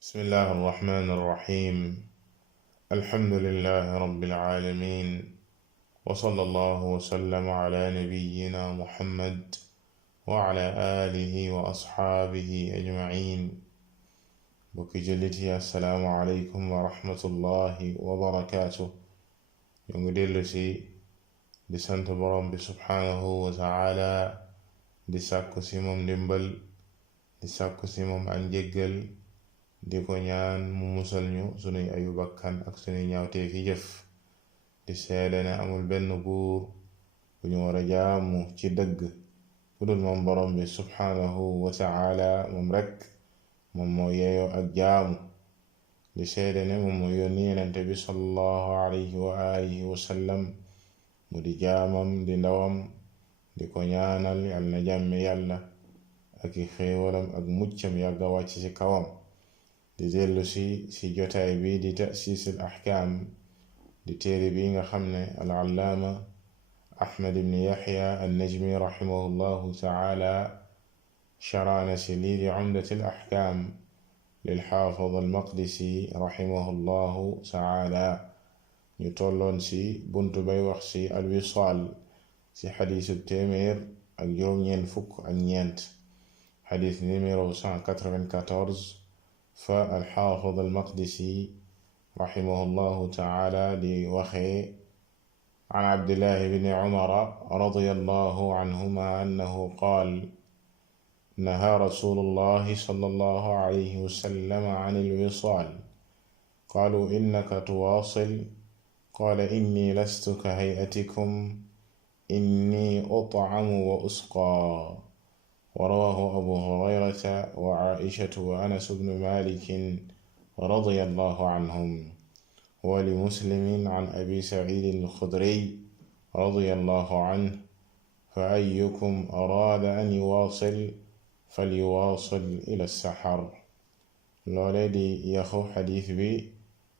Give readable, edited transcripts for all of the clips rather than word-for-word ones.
بسم الله الرحمن الرحيم. الحمد لله رب العالمين، وصلى الله وسلم على نبينا محمد وعلى آله وأصحابه أجمعين. بوكي جلتي السلام عليكم ورحمة الله وبركاته. يوم دلسي دي سانت بروم سبحانه وتعالى دي ساكو سيموم ديمبل دي ساكو سيموم أنجيجل di ko ñaan mu musal ñu sunuy ayu bakkan ak sunuy ñaawtee fi jëf di seede ne amul benn buur bu ñu war a jaamu ci dëgg ku dul moom borom bi subhanahu wa ta'ala. moom rekk moom moo yeeyoo ak jaamu. di seede ne moom moo yónni yenente bi sallallahu alayhi wa alihi wa sallam mu di jaamam di ndawam. di ko ñaanal yal na jàmmi yàlla ak i xéewalam ak muccam yàgga wàcc ci kawam. di dellu si jotaay bi di ta'siis al ahkaam di téere bi nga xam ne al allaama ahmad ibn yahya an najmi rahimahullahu ta'ala sharaana si lii di umdat al ahkaam lil haafid al maqdisi rahimahullahu ta'ala. ñu tolloon si buntu bay wax si al wisaal si xadiisu téeméer ak juróom-ñeent fukk ak ñeent, xadiis numéro 194. فالحافظ المقدسي رحمه الله تعالى لوخي عن عبد الله بن عمر رضي الله عنهما أنه قال: نهى رسول الله صلى الله عليه وسلم عن الوصال. قالوا: إنك تواصل؟ قال: إني لست كهيئتكم، إني أطعم وأسقى. ورواه أبو هريرة وعائشة وأنس بن مالك رضي الله عنهم. ولمسلم عن أبي سعيد الخدري رضي الله عنه: فأيكم أراد أن يواصل فليواصل إلى السحر. لولدي يخو حديث بي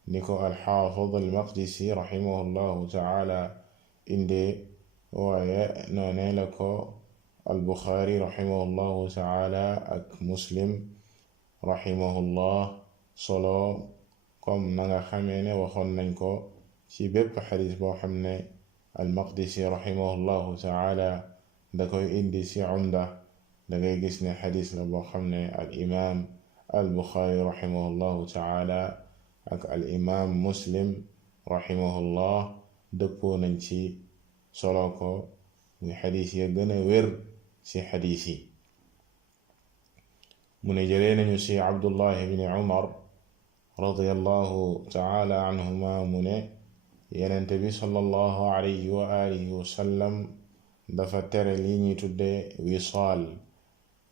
نكو الحافظ المقدسي رحمه الله تعالى إندي وينانيلكو البخاري رحمه الله تعالى ak muslim rahimahullah solo comme na nga xamee ne waxoon nañ ko ci bépp xadis boo xam ne al-Maqdisi rahimahullahu ta'ala da koy indi ci umda da ngay gis ne xadis la boo xam ne al imam al-Bukhari rahimahullahu ta'ala ak al imam muslim rahimahullah dëppoo nañ ci solo ko muy xadis ya gën a wér ci xadis yi. mu ne jëlee nañu ci Abdullah ibn Umar radiyallahu ta'ala anhuma mu ne yenente bi sallallahu alayhi wa alihi wa sallam dafa tere li ñuy tudde wisaal.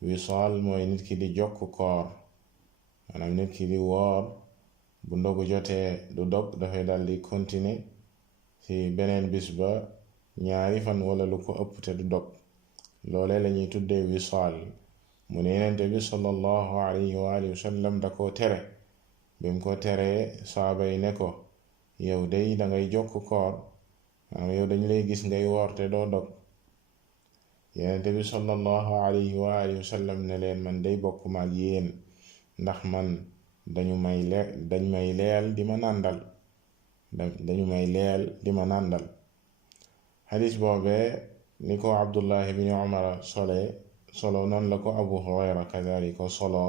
wisaal mooy nit ki di jokk koor, maanaam nit ki di woor bu ndogu jotee du dog, dafay daldi continuer ci beneen bis ba ñaari fan wala lu ko ëpp te du dog. loole lañuy tuddee wisaal. mu ne yenente bi sallallahu alayhi wa alihi wa sallam da ko tere. bim ko teree saaba yi ne ko, yow day dangay jokk koor, maanaam yow dañ lay gis ngay woor te doo dog. yenente bi sallallahu alayhi wa alihi wa sallam ne leen, man day bokk maag yéen, ndax man dañ may leel di ma nàndal dañu may leel di ma nàndal. xadis boobee ni ko Abdullah ibn Umar solo noonu la ko Abu Hurayra kadhalika solo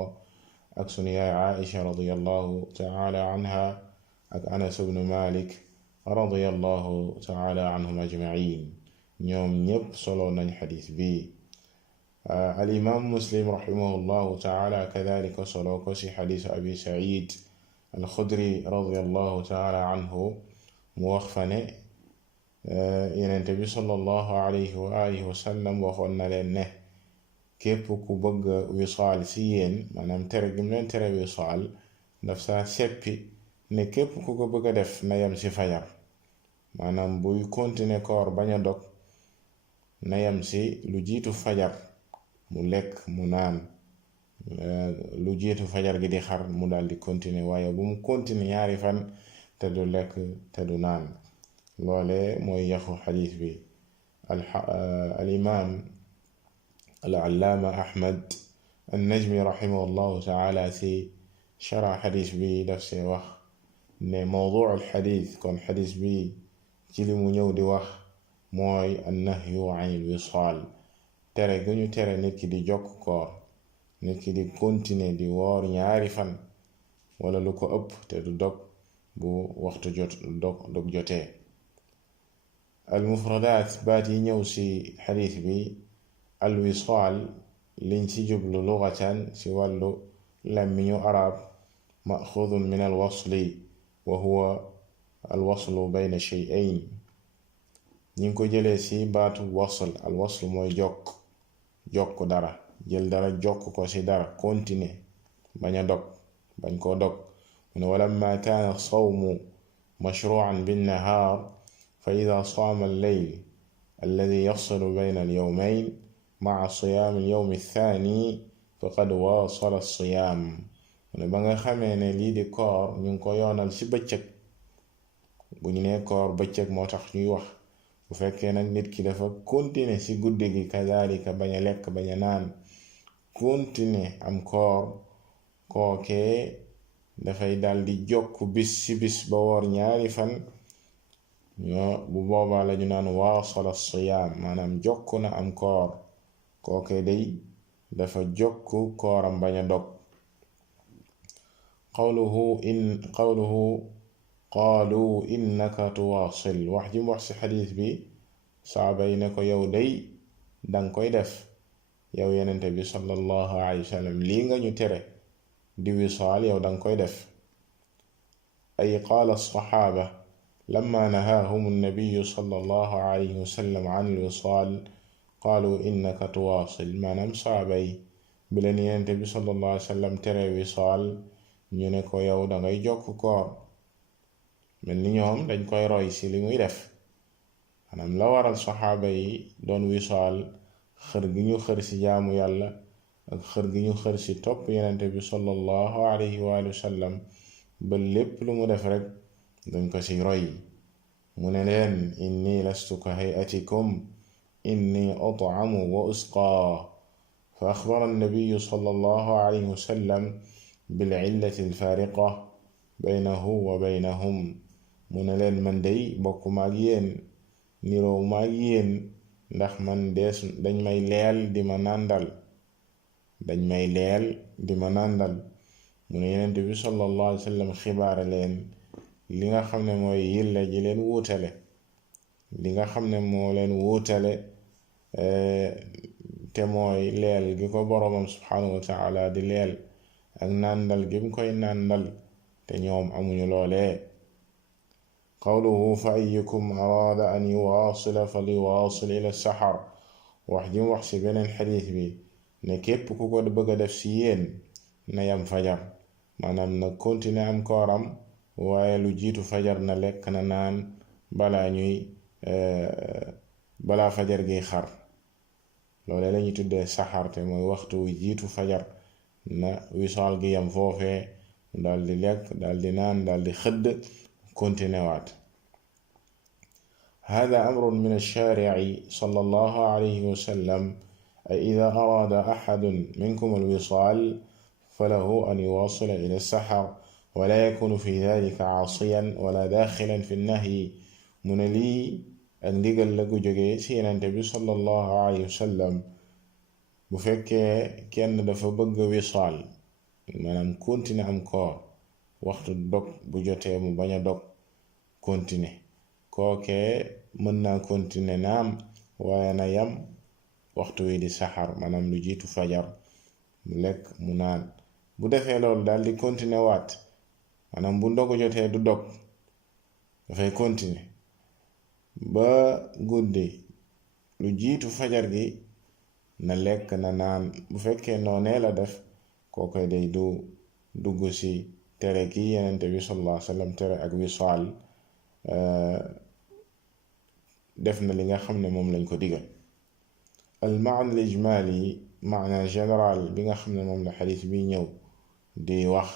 ak sunu yaay Aisha radiyallahu ta'ala anha ak Anas ibn Malik radiyallahu ta'ala anhum ajma'in. ñoom ñépp solo nañ xadis bi. al imam Muslim rahimahullahu ta'ala kadhalika solo ko ci xadis Abi Sa'id al-Khudri radiyallahu ta'ala anhu mu wax fa ne yenente bi sallallahu alayhi wa alihi wa sallam waxoon na leen ne képp ku bëgg wisaal ci yéen, maanaam tere gi mu leen tere wisaal daf saa seppi ne képp ku ko bëgg a def na yam ci fajar, maanaam buy continuer koor bañ a dog na yam ci lu jiitu fajar mu lekk mu naan, lu jiitu fajar gi di xar mu daldi continuer, waaye bu mu continuer ñaari fan te du lekk te du naan. loole mooy yaxu xadiis bi. al imam al allaama ahmad an najmi rahimahullahu ta'ala si shara xadis bi daf see wax ne mawduul xadis kon xadis bi ci li mu ñëw di wax mooy annahyu anil wisaal tere gu ñu tere nit ki di jokk koor nit ki di continuer di woor ñaari fan wala lu ko ëpp te du dog bu waxtu dog jotee. al mufradaat baat yi ñëw ci xadis bi al wisaal liñ ci jublu lugatan ci wàllu làmmiñu arab maxudun min al wasli wa huwa al waslu bayna shay'ayn ñi ngi ko jëlee ci baatu wasl al wasl mooy jokk dara jël dara jokk ko ci dara continuer bañ a dog bañ koo dog mu ne walamma kaana sawmu mashru'an binnahaar fa ida saama al-layl alladi yafsilu bayna al-yawmayn ma'a siyaam al-yawm ath-thani faqad waasala as-siyaam mu ne ba nga xamee ne lii di koor ñu ngi ko yoonal ci bëccëg bu ñu nee koor bëccëg moo tax ñuy wax bu fekkee nag nit ki dafa continuer ci guddi gi kadaalika bañ a lekk bañ a naan continuer am koor kookee dafay daldi jokk bis ci bis ba woor ñaari fan bu boobaa lañu naan waasala siyaam maanaam jokk na am koor kookee day dafa jokk kooram bañ a dog qaalu innaka tuwaasil wax ji mu wax ci xadiis bi saaba yi ne ko yow day danga koy def yow yenente bi sallallahu alayhi wa sallam lii nga ñu tere di wisaal yow danga koy def ay qaala as-saxaaba lamma nahaahum an-nabiyyu sallallahu alayhi wa sallam an al-wisaal qaalu innaka tuwaasil maanaam saaba yi bi leen yenente bi sallallahu alayhi wa sallam tere wisaal ñu ne ko yow dangay jokk koor mel ni ñoom dañ koy roy ci li muy def maanaam la waral saxaaba yi doon wisaal xër gi ñu xër ci jaamu yàlla ak xër gi ñu xër ci topp yenente bi sallallahu alayhi wa sallam ba lépp lu mu def rek dañ ko ci roy mu ne leen inni lastu ka hay'atikum inni ut'amu wa usqaa fa axbara an-nabiyyu sallallahu alayhi wa sallam bil illati al-faariqa baynahu wa baynahum mu ne leen man day bokkuma ak yéen niroo ma ak yéen ndax man dañ may leel di ma nàndal mu ne yenent bi sallallahu alayhi wa sallam xibaare leen li nga xam ne mooy yilla ji leen wuutale li nga xam ne moo leen wuutale te mooy leel gi ko boroomam subhanahu wa ta'ala di leel ak nàndal gi mu koy nàndal te ñoom amuñu loolee qawluhu fa ayyukum araada an yuwaasila falyuwaasil ila saxar wax ji mu wax ci beneen xadiis bi ne képp ku ko bëgg a def ci yéen na yam fajar maanaam na continuer am kooram waaye lu jiitu fajar na lekk na naan balaa fajar gi xar loolee lañuy tuddee saxar te mooy waxtu wu jiitu fajar na wisaal gi yam foofee daldi lekk daldi naan daldi xëdd continuer waat hada amrun min ash-shaari'i sallallahu alayhi wa sallam ay idaa araada ahadun minkum al-wisaal falahu an yuwaasila ila as-sahar wa laa yakunu fi dhaalika aasiyan wala daaxilan fi an-nahyi mu ne lii ak ndigal la gu jógee ci Yonent bi sallallahu alayhi wa sallam bu fekkee kenn dafa bëgg wisaal maanaam continuer am koor waxtu dog bu jotee mu bañ a dog continuer kookee mën naa continuer naam waaye na yam waxtu wi di saxar maanaam lu jiitu fajar mu lekk mu naan bu defee loolu daal di continuer waat maanaam bu ndogu jotee du dog dafay continuer ba guddi lu jiitu fajar gi na lekk na naan bu fekkee noonee la def kookoy day du dugg ci tere ki yenente bi sallallahu alayhi wa sallam tere ak wisaal def na li nga xam ne moom lañ ko digal al maana al ijmaali maana général bi nga xam ne moom la xadiis bi ñëw di wax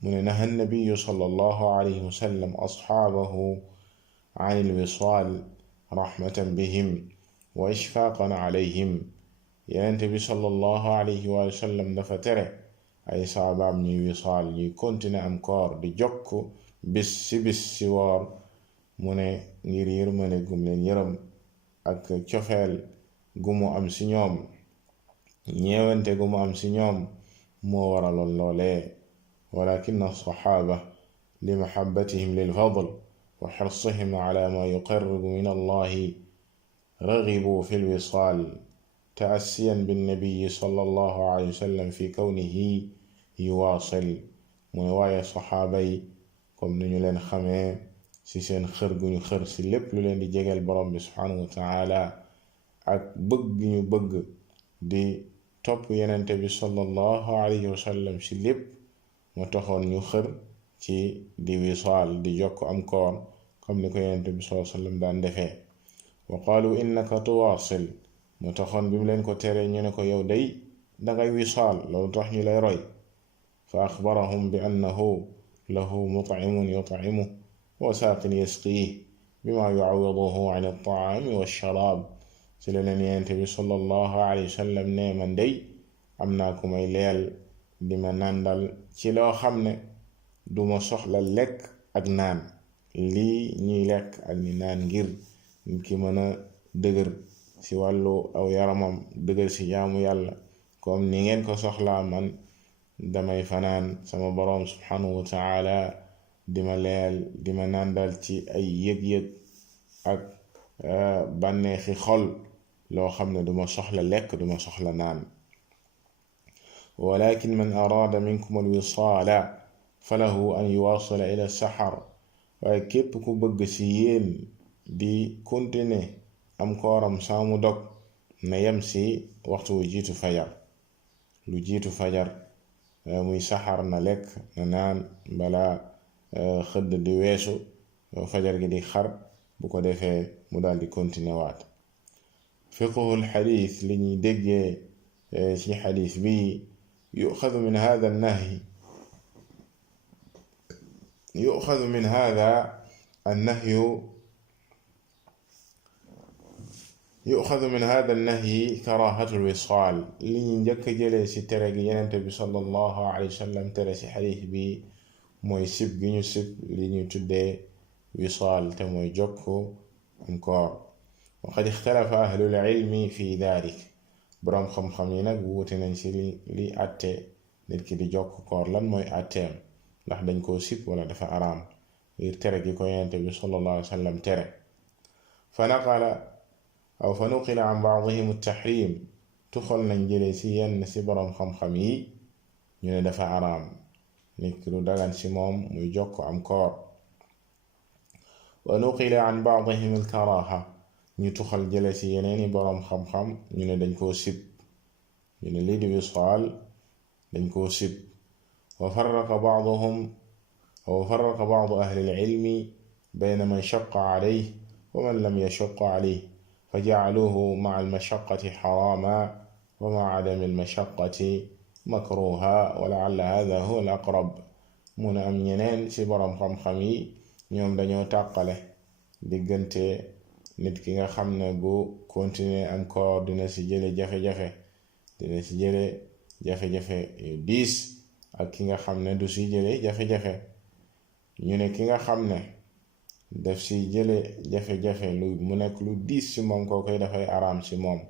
mu ne naha nabiyu sallallahu alayhi wa sallam asxaabahu an al wisaal rahmatan bihim wa ishfaaqan alayhim yenente bi sallallahu alayhi wa sallam dafa tere ay saabaam ñuy wisaal ñuy continuer am koor di jokk bis ci woor mu ne ngir yërmande gum leen yërëm ak cofeel gumu am ci ñoom ñeewante gumu am ci ñoom moo waraloon loolee walakin as-saxaaba li mahabbatihim lil fadl wa xirsihim ala ma yuqarribu min allahi ragibu fi lwisaal ta'assiyan binnabiyi sallallahu alayhi wa sallam fi kawnihi yuwaasil mu ne waaye saxaaba yi comme ni ñu leen xamee ci seen xër gu ñu xër ci lépp lu leen di jegeel borom bi subhanahu wa taala ak bëgg gi ñu bëgg di topp yenente bi sallallahu alayhi wa sallam ci lépp moo taxoon ñu xër ci di wisaal di jokk am koor comme ni ko yenente bi sallallahu alayhi wa sallam daan defee wa qaalu innaka tuwaasil moo taxoon bi mu leen ko tere ñu ne ko yow day dangay wisaal loolu tax ñu lay roy fa axbarahum bi annahu lahu mutcimun yutcimuhu wa saaqin yasqiih bima yucawiduhu an altaami walsharaab ci la leen yenente bi sallallahu alayhi wa sallam ne man day am naa ku may leel di ma nàndal ci loo xam ne duma soxla lekk ak naan lii ñuy lekk ak ni naan ngir nit ki mën a dëgër ci wàllu aw yaramam dëgër ci jaamu yàlla comme ni ngeen ko soxlaa man damay fanaan sama boroom subhanahu wa taala dima leel dima nàndal ci ay yëg-yëg ak bànneexi xol loo xam ne duma soxla lekk duma soxla naan walakin man araada minkum alwisaala falahu an yuwaasila ila saxar waaye képp ku bëgg ci yéen di continuer am kooram saamu dog na yem ci waxtu wu jiitu fajar lu jiitu fajar muy saxar na lekk na naan bala xëdd di weesu fajar gi di xar bu ko defee mu daal di continuer waat fiqhul xadiis li ñuy déggee ci xadiis bi yuxadu min hada annahyi yuxadu min hada annahyu yuxadu min hada annahyi karahatu lwisaal li ñu njëkk jëlee ci tere gi yenente bi sallallahu alayhi wa sallam tere ci xadiis bi mooy sib gi ñu sib li ñu tuddee wisaal te mooy jokk am koor wa qad ixtalafa ahlul ilmi fi dalik boroom xam-xam yi nag wuute nañ ci li àtte nit ki di jokk koor lan mooy àtteem ndax dañ koo sib wala dafa araam ngir tere gi ko yenente bi sallallahu alayhi wa sallam tere fa nuqila an baadihim at-tahrim tuxal nañ jële ci yenn ci boroom xam-xam yi ñu ne dafa araam nit ki du dagan ci moom muy jokk am koor wa nuqila an baadihim al-karaha ñu tuxal jële ci yeneeni boroom xam-xam ñu ne dañ koo sib ñu ne lii di wisaal dañ koo sib wa farraqa baadu ahli al-ilmi bayna man shaqqa alayhi wa man lam yashaqqa alayhi fa ja'aluhu ma'a al-mashaqqati haraaman wa ma'a 'adami al-mashaqqati makruha wa la'alla hadha huwa al-aqrab mu ne am ñeneen ci boroom xam-xam yi ñoom dañoo tàqale diggante nit ki nga xam ne bu continuer am koor dina ci jële jafe-jafe yu diis ak ki nga xam ne du ci jële jafe-jafe ñu ne ki nga xam ne daf ci jële jafe-jafe lu mu nekk lu diis ci moom kookoy dafay araam ci moom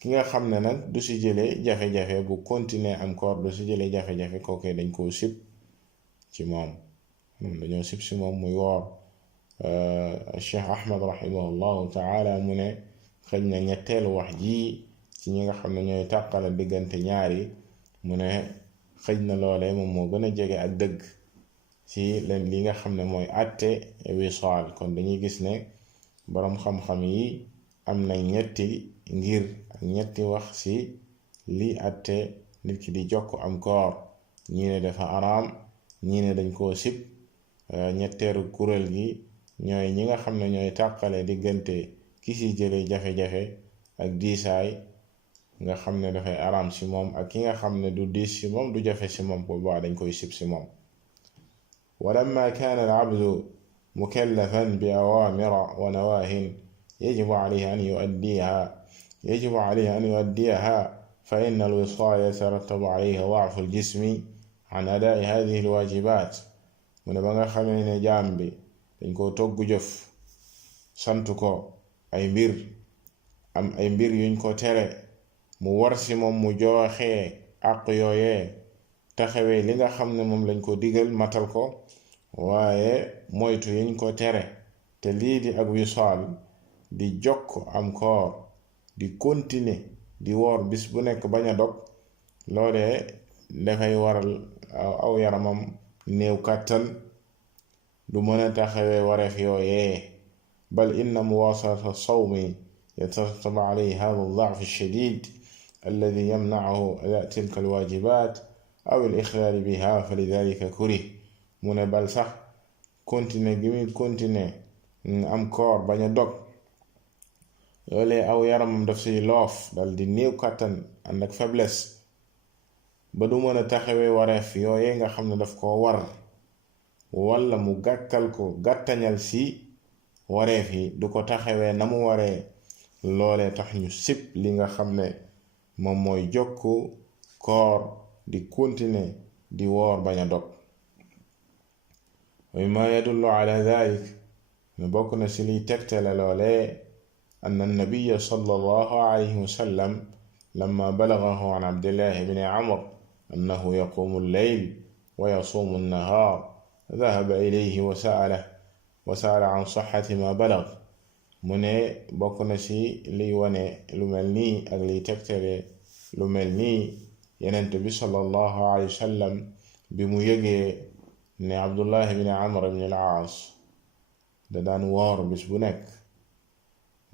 ki nga xam ne nag du ci jële jafe-jafe bu continuer am koor du ci jële jafe-jafe kookoy dañ koo sib ci moom dañoo sib ci moom muy woor Cheikh Ahmad rahimahullahu taala mu ne xëj na ñetteelu wax ji ci ñi nga xam ne ñooy tàqale diggante ñaari mu ne xëj na loolee moom moo gën a jege ak dëgg ci leen li nga xam ne mooy àtte wisaal kon dañuy gis ne boroom xam-xam yi am na ñetti ngir ak ñetti wax ci li àtte nit ki di jokk am koor ñii ne dafa araam ñii ne dañ koo sib ñetteeru kuréel gi ñooy ñi nga xam ne ñooy tàqale diggante ki ci jële jafe-jafe ak diisaay nga xam ne dafay araam ci moom ak ki nga xam ne du diis ci moom du jafe ci moom boobaa dañ koy sib ci moom walamma kaana al-abdu mukallafan bi awaamira wa nawaahin yajibu alayhi an yuaddiha فإن الوصال يترتب عليه ضعف الجسم عن أداء هذه الواجبات mu ne ba nga xamee ne jaam bi dañ koo togg jëf sant ko ay mbir am ay mbir yuñ ko tere mu war si moom mu jooxee àq yooyee taxawee li nga xam ne moom lañ ko digal matal ko waaye moytu yiñ ko tere te lii di ak wisaal di jokk am koor di continuer di woor bis bu nekk bañ a dog loolee dafay waral aw yaramam néew kàttan du mën a taxawee wareef yooyee bal inna muwasalata sawmi yatarattabu alayhi hada ad-da'f ash-shadid alladhi yamna'uhu ada' tilka al-wajibat aw al-ikhlal biha falidhalika kurih mu ne bal sax continuer gi muy continuer am koor bañ a dog loolee aw yaramam daf siy loof dal di néew kàttan ànd ak faiblesse ba du mën a taxawee wareef yooyee nga xam ne daf koo war walla mu gàkkal ko gàttañal si wareef yi du ko taxawee na mu waree loolee tax ñu sib li nga xam ne moom mooy jokku koor di continuer di woor bañ a dog wa mimma yadullu ala dhalik ne bokk na si liy tegtale loolee أن النبي صلى الله عليه وسلم لما بلغه عن عبد الله بن عمرو أنه يقوم الليل ويصوم النهار ذهب إليه وسأل عن صحة ما بلغ mu ne bokk na ci liy wane lu mel nii ak liy tegtale lu mel nii Yonent bi sallallahu alayhi wa sallam bi mu yëgee ne Abdullah ibn Amr ibn al-Aas da daan woor bis bu nekk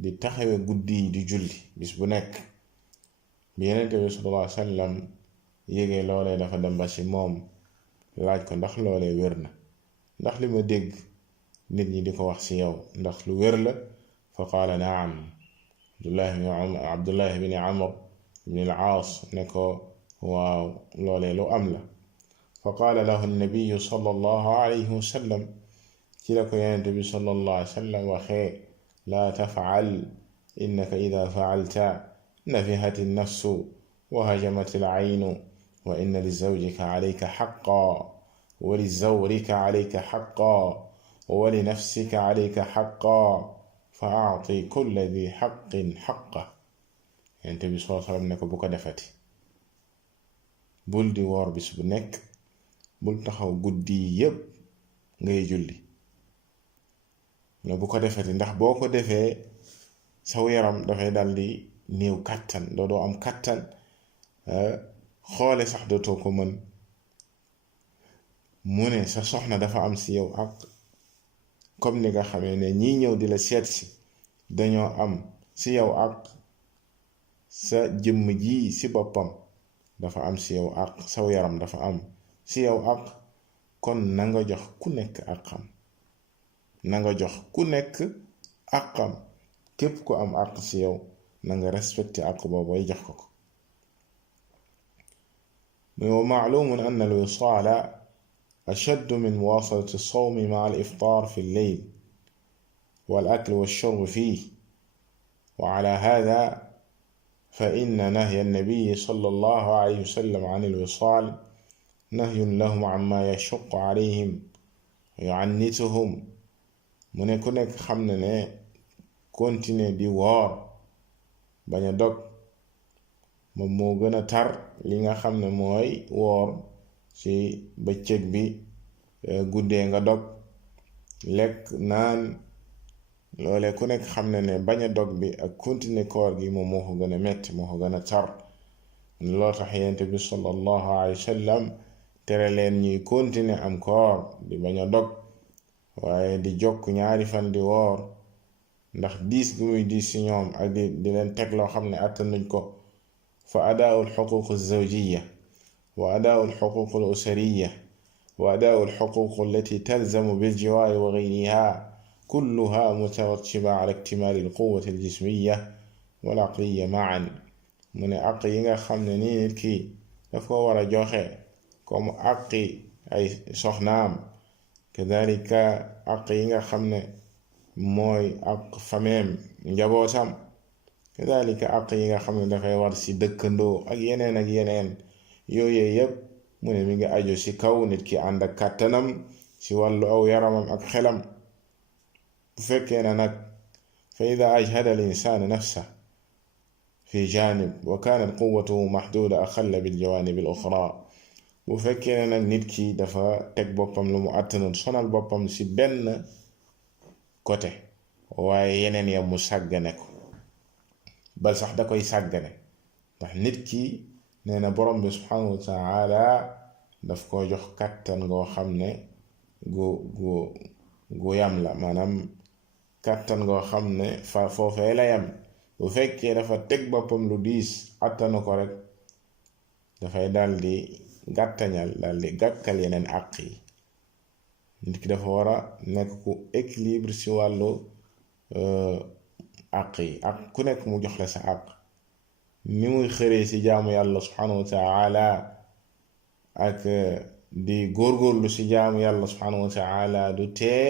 di taxawe guddi yi di julli bis bu nekk bi Yonent bi sallallahu alayhi wa sallam yëgee loolee dafa dem ba ci moom laaj ko ndax loolee wér na ndax li ma dégg nit ñi di ko wax ci yow ndax lu wér la fa qaala naam Abdullah ibn Amr ibn al-Aas ne ko waaw loolee lu am la fa qaala lahu an-nabiy sallallahu alayhi wa sallam ci la ko Yonent bi sallallahu alayhi wa sallam waxee laa taf'al innaka idha fa'alta nafihat an-nafsu wa hajamat al-'aynu wa inna li-zawjika 'alayka haqqan wa li-zawrika 'alayka haqqan wa li-nafsika 'alayka haqqan fa'a'ti kulla dhi haqqin haqqahu. Yonent bi sallallahu alayhi wa sallam ne ko bu ko defati bul di woor bis bu nekk bul taxaw guddi yépp ngay julli ne bu ko defati ndax boo ko defee saw yaram dafay daldi néew kàttan doo am kàttan xoole sax dootoo ko mën mu ne sa soxna dafa am ci yow ak comme ni nga xamee ne ñii ñëw di la seet si dañoo am ci yow ak sa jëmm ji ci boppam dafa am ci yow ak saw yaram dafa am ci yow ak kon na nga jox ku nekk ak xam na nga jox ku nekk àqam képp ku am àq ci yow na nga respecté àq boobu ay jox ko ko wa ma'lumun anna al-wisala ashaddu min muwasalati as-sawmi ma'a al-iftar fi al-layl wal-akl wash-shurb fihi wa 'ala hadha fa inna nahya an-nabiy sallallahu alayhi wa sallam 'an al-wisal nahyun lahum 'amma yashuqqu 'alayhim wa yu'annituhum mu ne ku nekk xam na ne continuer di woor bañ a dog moom moo gën a tar li nga xam ne mooy woor ci bëccëg bi guddee nga dog lekk naan loolee ku nekk xam na ne bañ a dog bi ak continuer koor gi moom moo ko gën a metti moo ko gën a tar loo tax Yonent bi sallallahu alayhi wa sallam tere leen ñuy continuer am koor di bañ a dog waaye di jokk ñaari fan di woor ndax diis gu muy diis ci ñoom ak di leen teg loo xam ne attanuñ ko fa adaa'u al-huquuq az-zawjiyya wa adaa'u al-huquuq al-usariyya wa adaa'u al-huquuq allati talzamu bil-jiwaari wa ghayrihaa kulluhaa mutarattiba ala iktimaali al-quwwati al-jismiyya wal-aqliyya ma'an mu ne àq yi nga xam ne nii nit ki daf ko war a joxe comme àqi ay soxnaam kadhalika àq yi nga xam ne mooy àq fameem njabootam kadalika àq yi nga xam ne dafay war ci dëkkandoo ak yeneen yooyee yépp mu ne mi ngi aju ci kaw nit ki ànd ak kàttanam ci wàllu aw yaramam ak xelam. bu fekkee na nag fa ida ajhada al insaan nafsa fi janib wa kanat quwwatuhu mahduda axalla bil jawanib al uxra. bu fekkee ne nag nit ki dafa teg boppam lu mu àttanul, sonal boppam ci benn côté waaye yeneen ya mu sàggane ko, bal sax da koy sàggane. ndax nit ki nee na borom bi subhanahu wa taala daf ko jox kàttan ngoo xam ne gu yam la, maanaam kàttan ngoo xam ne foofee la yam. bu fekkee dafa teg boppam lu diis àttanu ko rek, dafay daldi gàttañal, daldi gàkkal yeneen àq yi. nit ki dafa war a nekk ku équilibre ci wàllu àq yi, ak ku nekk mu jox la sa àq. ni muy xëree ci jaamu yàlla subhanahu wa taala ak di góorgóorlu ci jaamu yàlla subhanahu wa taala du tee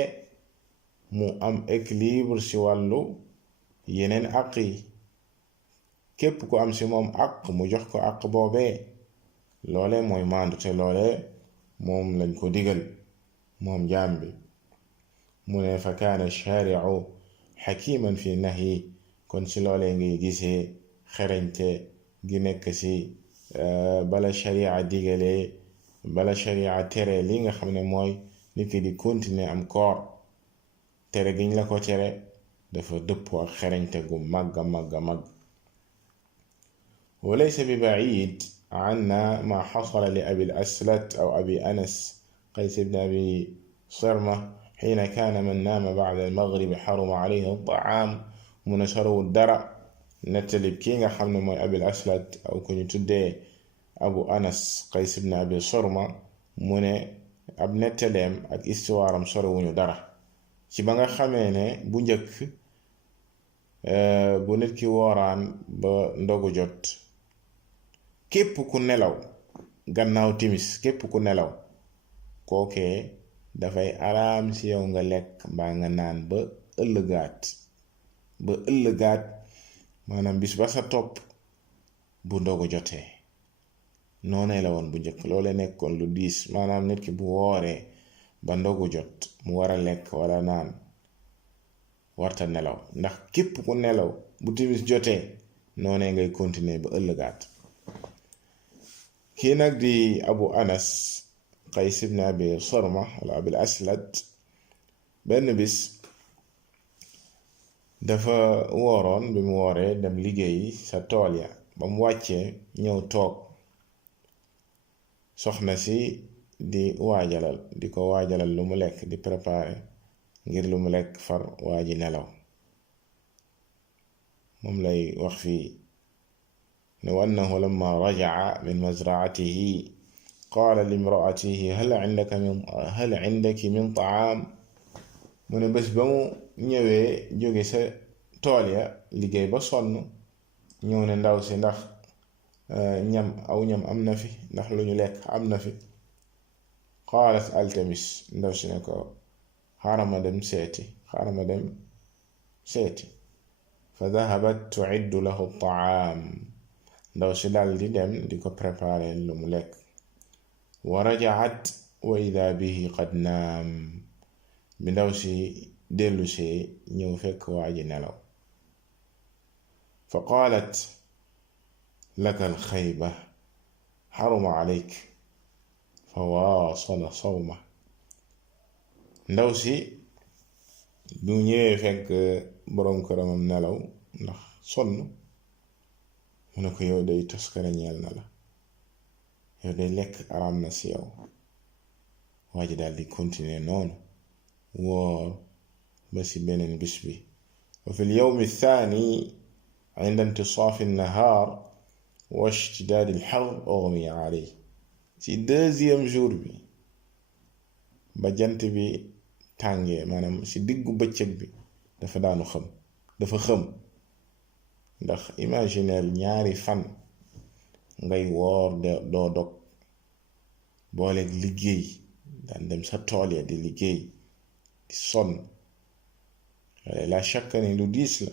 mu am équilibre ci wàllu yeneen àq yi. képp ku am ci moom àq mu jox ko àq boobee, loole mooy maandu, te loole moom lañ ko digal moom jaam bi. mu ne fa kaana shaari'u xakiman fi nahyi, kon ci loolee ngay gisee xereñte gi nekk ci bala sharia digalee, bala sharia tere li nga xam ne mooy nit ki di continuer am koor, tere giñ la ko tere dafa dëppoo ak xereñte gu màgga màgga màgg. wa laysa bi baid anna ma xasala li abi al-aslat aw abi anas qays ibn abi sarma xiina kaana man naama bacda al-maghrib xaruma alayhi at-tacaam. mu ne sorowul dara nettalib kii nga xam ne mooy abil aslat aw ku ñu tuddee abu anas qays ibn abi sarma. mu ne ab nettaleem ak istiwaaram sorowuñu dara ci ba nga xamee ne bu njëkk bu nit ki wooraan ba ndogu jot, képp ku nelaw gannaaw timis, képp ku nelaw kookee dafay araam ci yow nga lekk mbaa nga naan ba ëllëgaat, maanaam bis ba sa topp bu ndogu jotee. noonee la woon bu njëkk, loole nekkoon lu diis. maanaam nit ki bu wooree ba ndogu jot mu war a lekk wala naan, warta nelaw, ndax képp ku nelaw bu timis jotee noonee ngay continuer ba ëllëgaat. kii nag di abu anas qays ibn abi sarma wala abil aslad, benn bis dafa wooroon. bi mu wooree dem liggéey sa tool ya, ba mu wàccee ñëw toog, soxna si di ko waajalal lu mu lekk, di préparer ngir lu mu lekk, far waa ji nelaw. moom lay wax fii ne wa annahu lamma rajaca min mazracatihi qaala limraatihi hal indaki min tacaam. mu ne bés ba mu ñëwee jóge sa tool ya liggéey ba sonn, ñëw ne ndaw si ndax ñam am na fi, ndax lu ñu lekk am na fi. qaalat altamis, ndaw si ne ko xaaral ma dem seeti. fa dahabat tuciddu lahu taam, ndaw si dal di dem di ko préparer lu mu lekk. wa rajacat wa ida bihi qad naam, bi ndaw si dellusee ñëw fekk waa ji nelaw. fa qaalat laka alxayba xaruma alayk, fa waasala sawma. ndaw si bu ñëwee fekk boroom këramam nelaw ndax sonn, mu ne ko yow day toskare ñeel na la, yow day lekk araam na si yow. waa ji daal di continuer noonu woor ba si beneen bis bi. wa fi lyawmi thaani inda intisaafi nahaar wa ishtidaadi alxar ughmiya alayhi, ci deuxième jour bi ba jant bi tàngee, maanaam ci diggu bëccëg bi dafa xëm. ndax imagineel ñaari fan ngay woor doo dog, booleeg liggéey, daan dem sa tool ya di liggéey di sonn, la shakka ni lu diis la.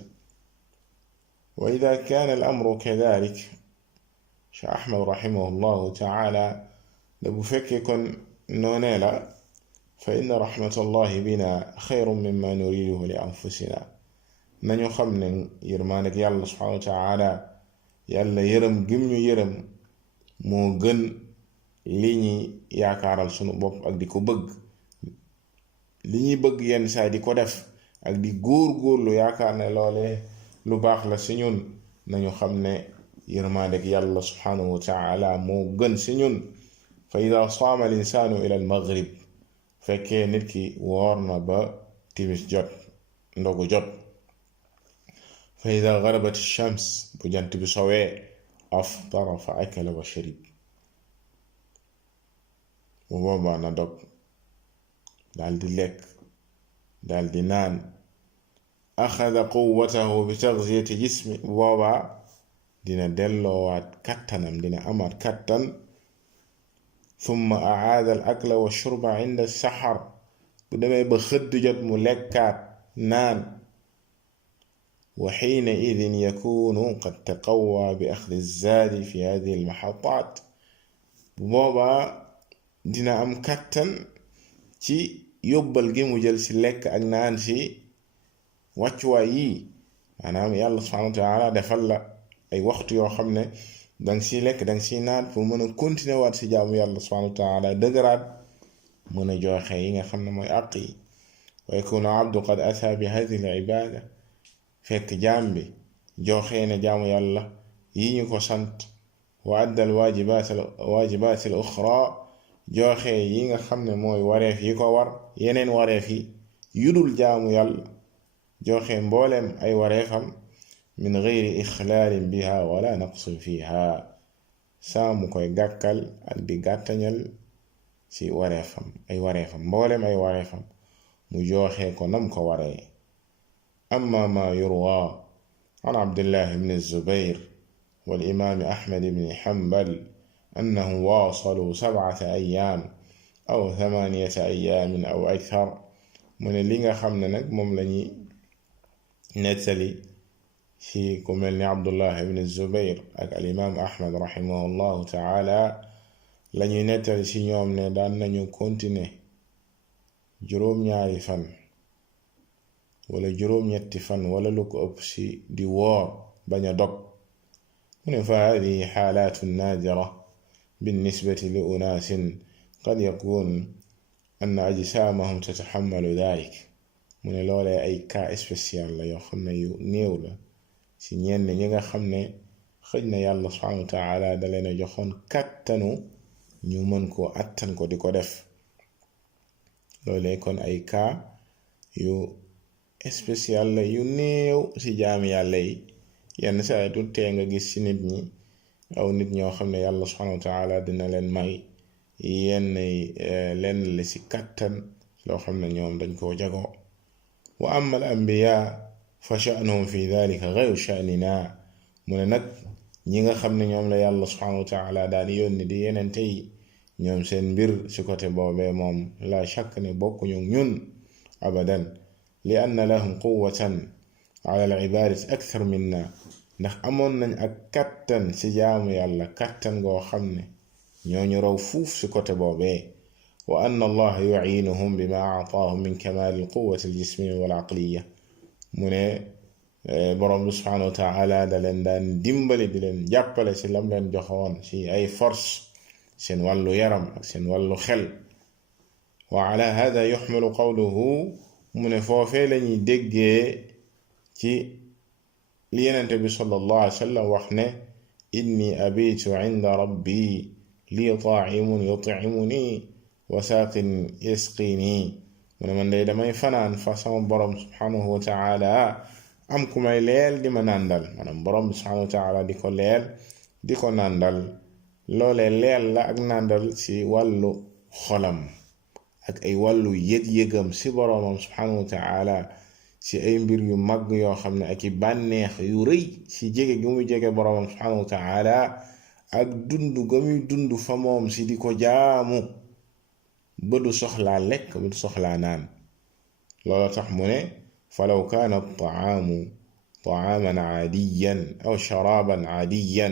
wa ida kaana al amru kadalik Cheikh Ahmad rahimahullahu taala da bu fekkee kon noonee la fa inna rahmatallahi bina xayrun mimma nuriduhu li anfusina nañu xam ne yërmaandeg yàlla subhanahu wa taala yàlla yërëm gim ñu yërëm moo gën li ñuy yaakaaral sunu bopp ak di ko bëgg li ñuy bëgg yenn saa di ko def ak di góor-góorlu yaakaar ne loole lu baax la ci ñun nañu xam ne yërmaandeg yàlla subhanahu wa taala moo gën ci ñun fa ida saama al insaanu ila al maghrib fekkee nit ki woor na ba timis jot ndogu jot fa ida garabat shams bu jant bi sowee aftara fa akala wa sharib bu boobaa na dog daal di lekk daal di naan axada quwwatahu bi taghziyati jismi bu boobaa dina delloowaat kattanam dina amaat kattan thumma aada al akla wa shurba inda saxar bu demee ba xëdd jot mu lekkaat naan wa xiina idin yakunu qad taqawwa bi axdi zaadi fi hadihi al maxataat bu boobaa dina am kattan ci yóbbal gi mu jël ci lekk ak naan ci wàccuwaay yii maanaam yàlla subhanahu wa taala defal la ay waxtu yoo xam ne danga ciy lekk danga ciy naan pour mën a continuer waat ci jaamu yàlla subhanahu wa taala dëgëraat mën a joxe yi nga xam ne mooy àq yi wa yakunu abdu qad ata bi hadihi al ibada fekk jaam bi joxe ne jaamu yàlla yi ñu ko sant wa adda al wajibat al uxra joxe yi nga xam ne mooy wareef yi ko war yeneen wareef yi yudul jaamu yàlla joxe mbooleem ay wareefam min geyri ixlaalin biha wala naqsin fiha saa mu koy gàkkal ak di gàttañal ci wareefam mbooleem ay wareefam mu joxe ko nam ko waree amma ma yurwa an abdullah ibn zubair wal imaam ahmad ibn hanbal annahum waasalu 7 ayyaam aw 8 ayyaamin aw akthar mu ne li nga xam ne nag moom lañuy nettali ci ku mel ni abdullah ibn zubair ak al imaam ahmad rahimahullahu taala lañuy nettali ci ñoom ne daan nañu continuer juróom-ñaari fan wala juróom-ñetti fan wala lu ko ëpp ci di woor bañ a dog mu ne fa hadihi xaalaatun naadira binnisbati li unaasin qad yakun anna ajsaamahum tataxammalu dalik mu ne loolee ay cas spécial la yoo xam ne yu néew la ci ñenn ñi nga xam ne xëj na yàlla subhanahu wa taala da leen a joxoon kàttanu ñu mën ko attan ko di ko def loolee kon ay cas yu spécial la yu néew ci jaami yàlla yi yenn saa du tee nga gis ci nit ñi aw nit ñoo xam ne yàlla subhanahu wa taala dina leen may yenn lenn li ci kàttan loo xam ne ñoom dañ koo jagoo wa amma al anbiya fa sha'nuhum fi dhalika ghayru sha'nina mu ne nag ñi nga xam ne ñoom la yàlla subhanahu wa taala daan yónni di yenente yi ñoom seen mbir ci côté boobee moom la shakk ne bokkuñu ñun abadan li anna lahum quwwatan ala al ibadati akthar minna ndax amoon nañ ak kattan ci jaamu yàlla kattan goo xam ne ñooñu raw fuuf ci côté boobee wa anna allaha yu'iinuhum bima a'taahum min kamaali al quwwati al jismiyya wal aqliyya mu ne borom bi subhanahu wa taala da leen daan dimbali di leen jàppale ci lam leen joxoon ci ay force seen wàllu yaram ak seen wàllu xel wa ala hada yuxmalu qawluhu mu ne foofee lañuy déggee ci li yenente bi sallallahu alayhi wa sallam wax ne inni abitu inda rabbi li taa'imun yut'imuni wa saaqin yasqini mu ne man day damay fanaan fa sama borom subhanahu wa taala am ku may leel di ma nàndal maanaam borom subhanahu wa taala di ko leel di ko nàndal loolee leel la ak nàndal ci wàllu xolam ak ay wàllu yëg-yëgam ci boromam subhanahu wa taala ci ay mbir yu mag yoo xam ne ak i bànneex yu rëy ci jege gi muy jege boromam subhanahu wa taala ak dund ga muy dund fa moom ci di ko jaamu ba du soxlaa lekk ba du soxlaa naan loolu tax mu ne falaw kaana at-ta'aamu طعاما عاديا أو شرابا عاديا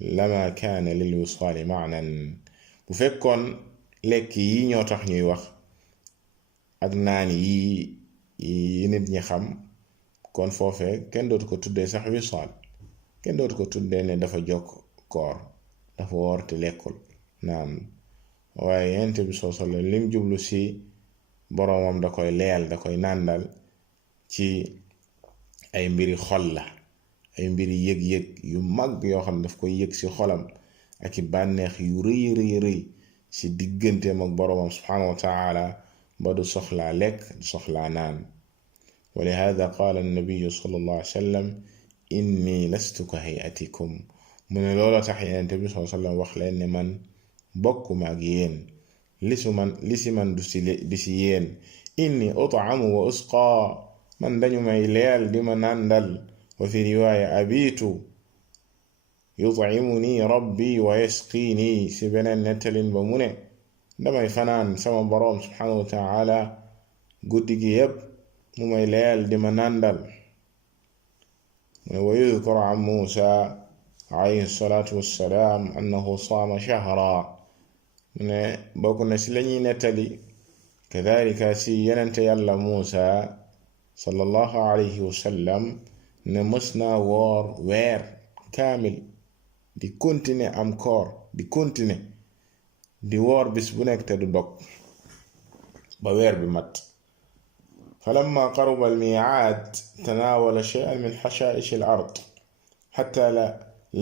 lama kaana lil wisaali maanan bu fekkoon lekk yi ñoo tax ñuy wax ak naan yi nit ñi xam kon foofee kenn dootu ko tuddee sax wisaal kenn dootu ko tuddee ne dafa jokk koor dafa woor te lekkul naam waaye yonent bi sallallahu alayhi wasallam lim jublu ci boroomam da koy leyal da koy nàndal ci ay mbiri xol la ay mbiri yëg-yëg yu mag yoo xam ne daf koy yëg ci xolam ak i bànneex yu rëy rëy rëy ci digganteem ak boroomam subhanahu wa taala ba du soxlaa lekk du soxlaa naan wa lihaada qaala annabiyu sallallahu alayhi wa sallam inni lastu ka hayatikum mu ne loola tax yonent bi sallallahu alayhi wa sallam wax leen ne man bokkuma ak yéen li si man du si yéen inni ut'amu wa usqa man dañu may leel di ma nàndal wa fi riwaaya abitu yut'imuni rabbi wa yasqini si beneen nettalin ba mu ne damay fanaan sama boroom subhanahu wa ta'ala guddi gi yépp mu may leel di ma nàndal wa yudhkaru an Muusa alayhi salaatu wassalaam annahu saama shahra mu ne bokk na si lañuy nettali kadhalika si yenente yàlla Muusa sallallahu alayhi wa sallam ne mës naa woor weer kaamil di continuer am koor di continuer di woor bis bu nekk te du dog ba weer bi mat falamma qaruba al-mi'aad tanaawala shay'an min hashaa'ish al-ard hatta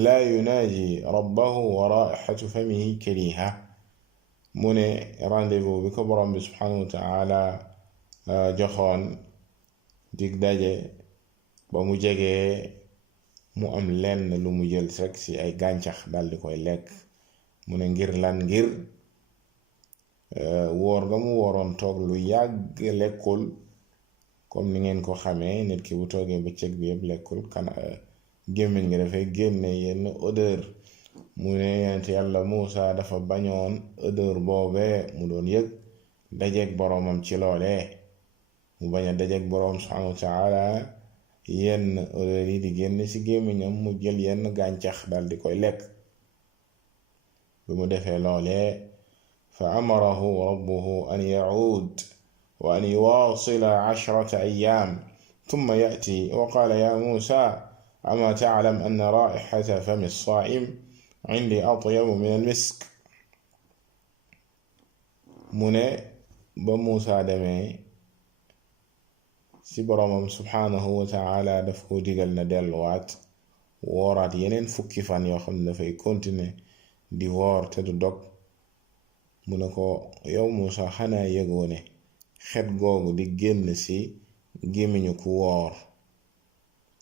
la yunaaji rabbahu wa raa'ihatu famihi kariha mu ne rendez-vous bi ko borom bi subhanahu wa ta'ala joxoon dig daje ba mu jegee mu am lenn lu mu jël rek ci ay gàncax daldi koy lekk mu ne ngir lan ngir woor ga mu waroon toog lu yàgg lekkul comme ni ngeen ko xamee nit ki bu toogee bëccëg bi yëpp lekkul gémmiñ nga dafay génne yenn odeur mu ne yonent yàlla Muusa dafa bañoon odeur boobee mu doon yëg dajeek boroomam ci loolee mu bañ a dajeek boroom subhanahu wa ta'ala yenn odeur yi di génn ci gémmiñam mu jël yenn gàncax dal di koy lekk bi mu defee loolee fa amarahu rabbuhu an ya'ud wa an yuwaasila 'ashrata ayyaam thumma ya'ti wa qaala ya Muusa ama ta'lam anna raa'ihata fami as-saa'im 'indi atyabu min al-misk mu ne ba Muusa demee ci boroomam subhanahu wa ta'ala daf ko digal na delluwaat wooraat yeneen fukki fan yoo xam ne dafay continuer di woor te du dog mu ne ko yow Muusa xanaa yëgoo ne xet googu di génn ci gémmiñu ku woor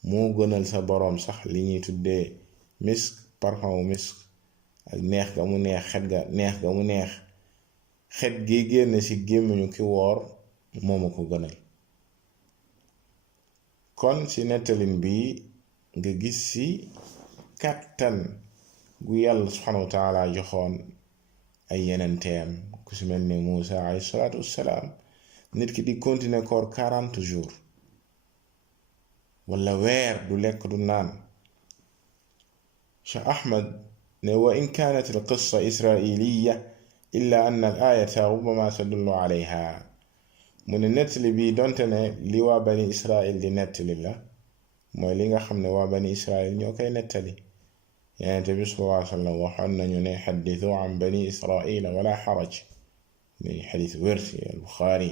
moo gënal sa boroom sax li ñuy tuddee misk parfum misk ak neex ga mu neex xet gi génn ci gémmiñu ki woor mooma ko gënal kon ci nettalin bi nga gis ci kàttan gu yàlla subhanahu wa ta'ala joxoon ay yenenteem ku ci mel ni Muusa alayhi salaatu wassalaam nit ki di continuer koor 40 jours wala weer du lekk du naan Cheikh Ahmad ne wa in kaanat al-qissa isra'iliyya illa anna al-aayata rubbama tadullu alayha mu ne nettali bi donte ne li waa bani Israël di nettali la mooy li nga xam ne waa bani Israël ñoo koy nettali Yonent bi sallallahu alayhi wa sallam waxoon nañu ne xaddithu an bani Israël wala xaraj muy xadis wér ci al-Buxaari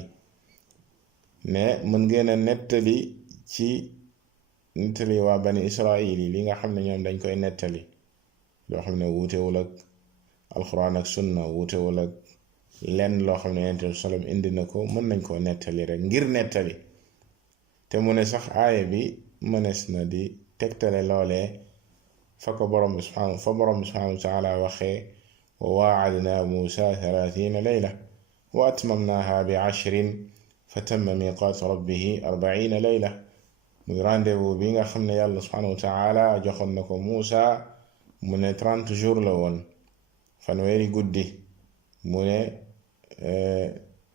ne mën ngeen a nettali ci nettali waa bani Israël yi li nga xam ne ñoom dañ koy nettali loo xam ne wuutewul ak alxuraan ak sunna wuutewul ak lenn loo xam ne Yonent bi sallam indi na ko mën nañ koo nettali rek ngir nettali te mu ne sax aaya bi mënees na di tegtale loolee fa borom bi subhanahu wa ta'ala waxee wa waa'adna Muusa 30 layla wa atmamnaha bi 10 fa tamma miqaatu rabbihi 40 layla muy rendez-vous bi nga xam ne yàlla subhanahu wa ta'ala joxoon na ko Muusa mu ne 30 jours la woon fanweeri guddi mu ne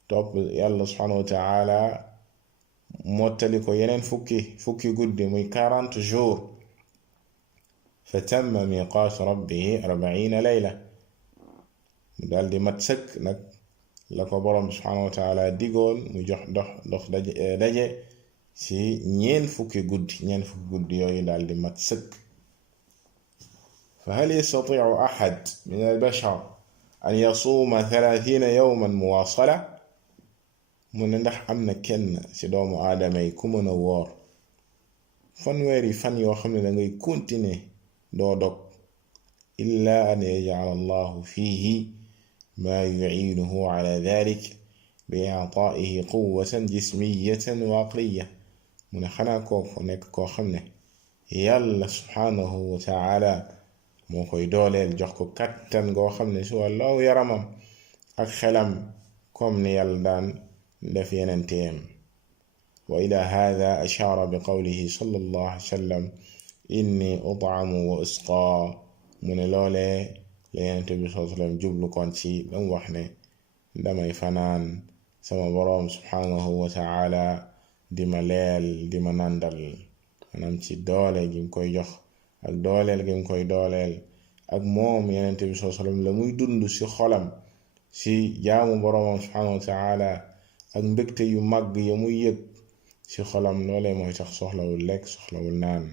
topp yàlla subhanahu wa ta'ala mottali ko yeneen fukki guddi muy 40 jours fa tamma miqaatu rabbihi 40 layla mu daal di mat sëkk nag la ko borom subhanahu wa taala digoon mu jox dox daje ci ñeen fukki guddi yooyu daal di mat sëkk fa hal yastatiu ahad min albashar an yasuuma 30 yawman muwaasala mu ne ndax am na kenn ci doomu aadama yi ku mën a woor fanweeri fan yoo xam ne da ngay continuer doo dog illa an yaj'ala allahu fihi ma yu'iinuhu ala dhalik bi i'taa'ihi quwwatan jismiyatan wa aqliyya mu ne xanaa kooku nekk koo xam ne yàlla subhanahu wa ta'ala moo koy dooleel jox ko kattan goo xam ne si wàllu yaramam ak xelam comme ni yàlla daan def yenenteem wa ila hada ashaara bi qawlihi sallallahu alayhi wa sallam inni ut'amu wa usqa mu ne loolee la yenente bi sallallahu alayhi wa sallam jublu kon ci ba mu wax ne damay fanaan sama boroom subhanahu wa ta'ala di ma leel di ma nàndal maanaam ci doole gi mu koy jox ak dooleel gi mu koy dooleel ak moom yenente bi sallallahu alayhi wa sallam la muy dund ci xolam ci jaamu boroomam subhanahu wa ta'ala ak mbégte yu màgg ya muy yëg ci xolam loolee mooy tax soxlawul lekk soxlawul naan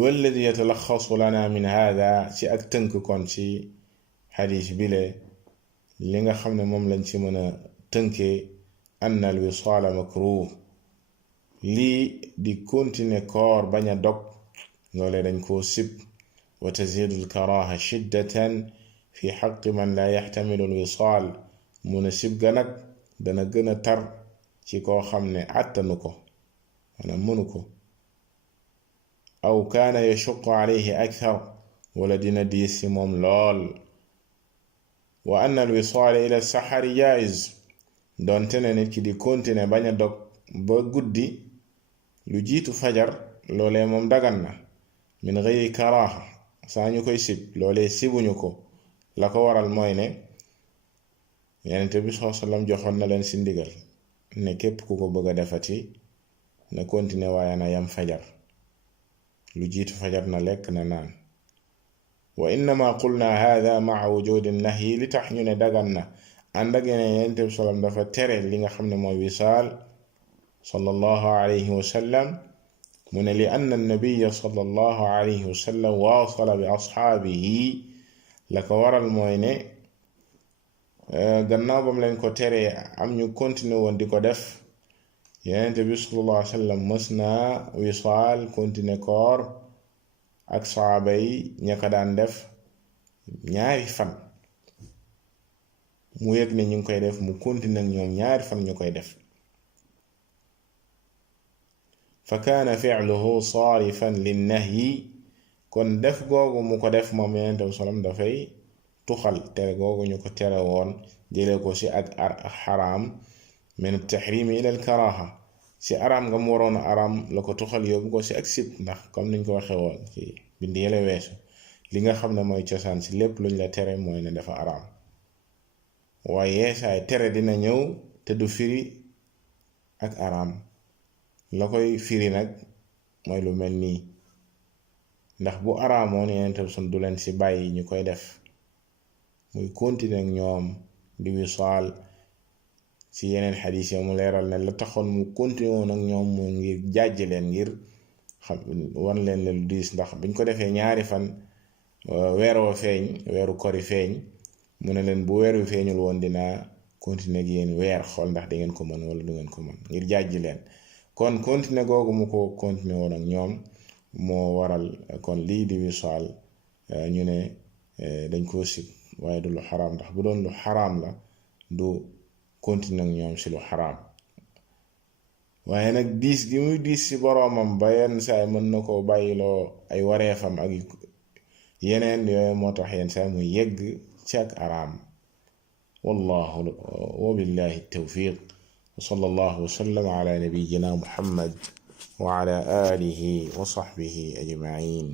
walladi yatalaxasu lana min hada ci ak tënk kon ci xadiis bile li nga xam ne moom lañ ci mën a tënkee anna al wisaala makruh lii di continuer koor bañ a dog loolee dañ koo sib wa tazidu al karaha shiddatan fi xaqi man la yaxtamilu al wisaal mu ne sib ga nag dana gën a tar ci koo xam ne àttanu ko maanaam mënu ko aw kaana yashuqu alayhi akthar wala dina diis ci moom lool wa anna al wisaal ila saxari jaiz doonte ne nit ki di continuer bañ a dog ba guddi lu jiitu fajar loolee moom dagan na min ghayri karaaha saa ñu koy sib loolee sibuñu ko la ko waral mooy ne Yonent bi sallallahu alayhi wa sallam joxoon na leen ci ndigal ne képp ku ko bëgg a defati na continuer waaye na yam fajar lu jiitu fajar na lekk na naan wa innama qulna hadha ma'a wujudi nahyi li tax ñu ne dagan na ànd ak yeneen Yonent bi sallam dafa tere li nga xam ne mooy wisaal sallallahu alayhi wa sallam mu ne li anna nabiyya sallallahu alayhi wa sallam waasala bi ashaabihi la ko waral mooy ne gannaaw bam leen ko teree am ñu continuer woon di ko def Yonent bi sallallahu alayhi wa sallam mës naa wisaal continuer koor ak saaba yi ña ko daan def ñaari fan mu yëg ne ñu ngi koy def mu continuer ak ñoom ñaari fan ñu koy def fa kaana fi'luhu saarifan linnahyi kon def googu mu ko def moom Yonent bi sallam dafay tuxal tere googu ñu ko tere woon jële ko ci ak xaraam min at-tahrimi ila al-karaha ci araam nga mu waroon a araam la ko tuxal yóbbu ko ci ak sib ndax comme niñ ko waxee woon ci bind yële weesu li nga xam ne mooy cosaan ci lépp luñ la tere mooy ne dafa araam waaye saay tere dina ñëw te du firi ak araam la koy firi nag mooy lu mel nii ndax bu araamoon Yonent bi sun du leen ci bàyyi ñu koy def muy continuer ak ñoom di wisaal ci yeneen xadiis yi mu leeral ne la taxoon mu continuer woon ak ñoom mu ngir jàjj leen ngir xam wan leen lu diis ndax buñ ko defee ñaari fan weeroo feeñ weeru kori feeñ mu ne leen bu weer wi feeñul woon dinaa continuer ak yéen weer xool ndax da ngeen ko mën wala du ngeen ko mën ngir jàjj leen kon continuer googu mu ko continuer woon ak ñoom moo waral kon lii di wisaal ñu ne dañ koo sib waaye du lu xaraam ndax bu doon lu xaraam la du continuer ak ñoom ci lu xaraam waaye nag diis gi muy diis ci boroomam ba yenn saay mën na koo bàyyiloo ay wareefam ak yeneen yooyu moo tax yenn saay muy yegg ci ak araam wallahu wa billahi tawfiq wa sallallahu wa sallam ala nabiyyina muhammad wa ala alihi wa sahbihi ajma'in